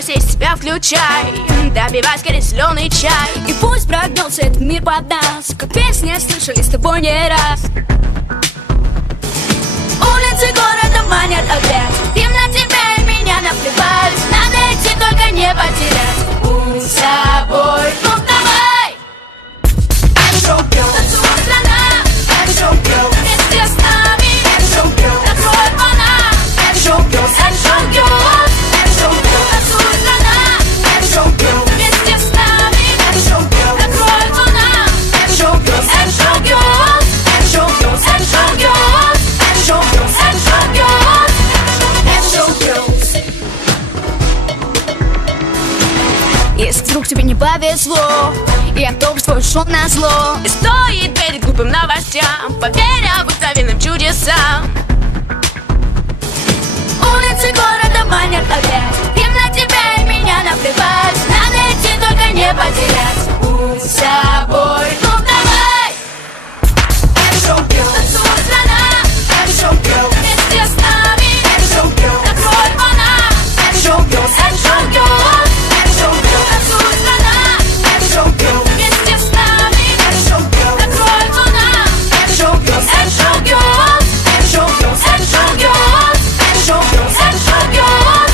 Согласие себя включай, добивай скорее зеленый чай. И пусть прогнется этот мир под нас, как песни слышали с тобой не раз. Улицы города манят опять, им на тебя и меня наплевать. Надо идти, только не потерять путь с собой. Ну давай! Это шоу-герл, танцует страна. Это шоу-герл, вместе с нами. Это шоу-герл, откроет она. Это шоу-герл, это шоу-герл. Это шоу-герл, танцует страна. Это шоу-герл, вместе с нами. Это шоу-герл, откроет она. Это шоу-герл, это шоу-герл. Это шоу-герл, это шоу-герл. Если вдруг тебе не повезло, и автобус твой ушел назло, и стоит перед глупым новостям, поверь обыкновенным чудесам. Улицы города манят опять, им на тебя и меня наплевать. Надо идти, только не потерять путь с собой. Ну давай! Это шоу-герл, танцует страна. Это шоу-герл, вместе с нами. Это шоу-герл, откроет она. Это шоу-герл, это шоу-герл. Это шоу-герл, танцует страна. Это шоу-герл, вместе с нами. Это шоу-герл, откроет она. Это шоу-герл, это шоу-герл. Это шоу-герл, это шоу-герл. Это шоу-герл, это шоу-герл.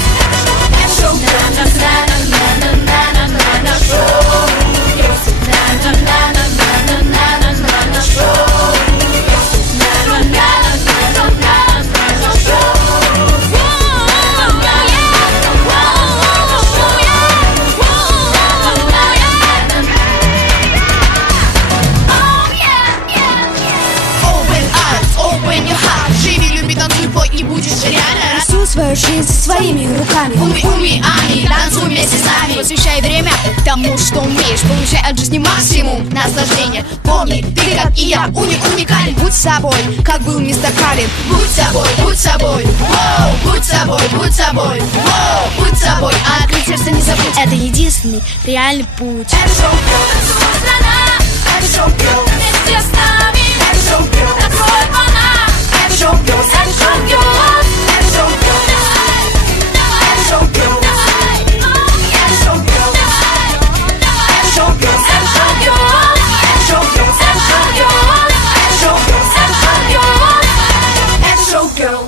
Это шоу-герл, на-на-на-на-на-на-на-на шоу. На-на-на-на-на-на-на-на шоу. Рисуй свою жизнь своими руками. Уми, ами, танцуй вместе с нами. Посвящай время тому, что умеешь. Получай от жизни максимум наслаждения. Помни, ты как и я, уникален. Будь собой, как был мистер Калин. Будь собой, будь собой. Воу, будь собой, будь собой. Воу, будь собой. А открыть сердце не забудь. Это единственный реальный путь. Это шоу-герл, танцует страна. Это шоу-герл, вместе с нами. Это шоу-герл, откроет она. Это шоу-герл, это шоу-герл. Это шоу-герл, это шоу-герл. Это шоугерл, это шоугерл. Это шоугерл, это шоугерл. Это шоугерл, это шоугерл. Это шоугерл.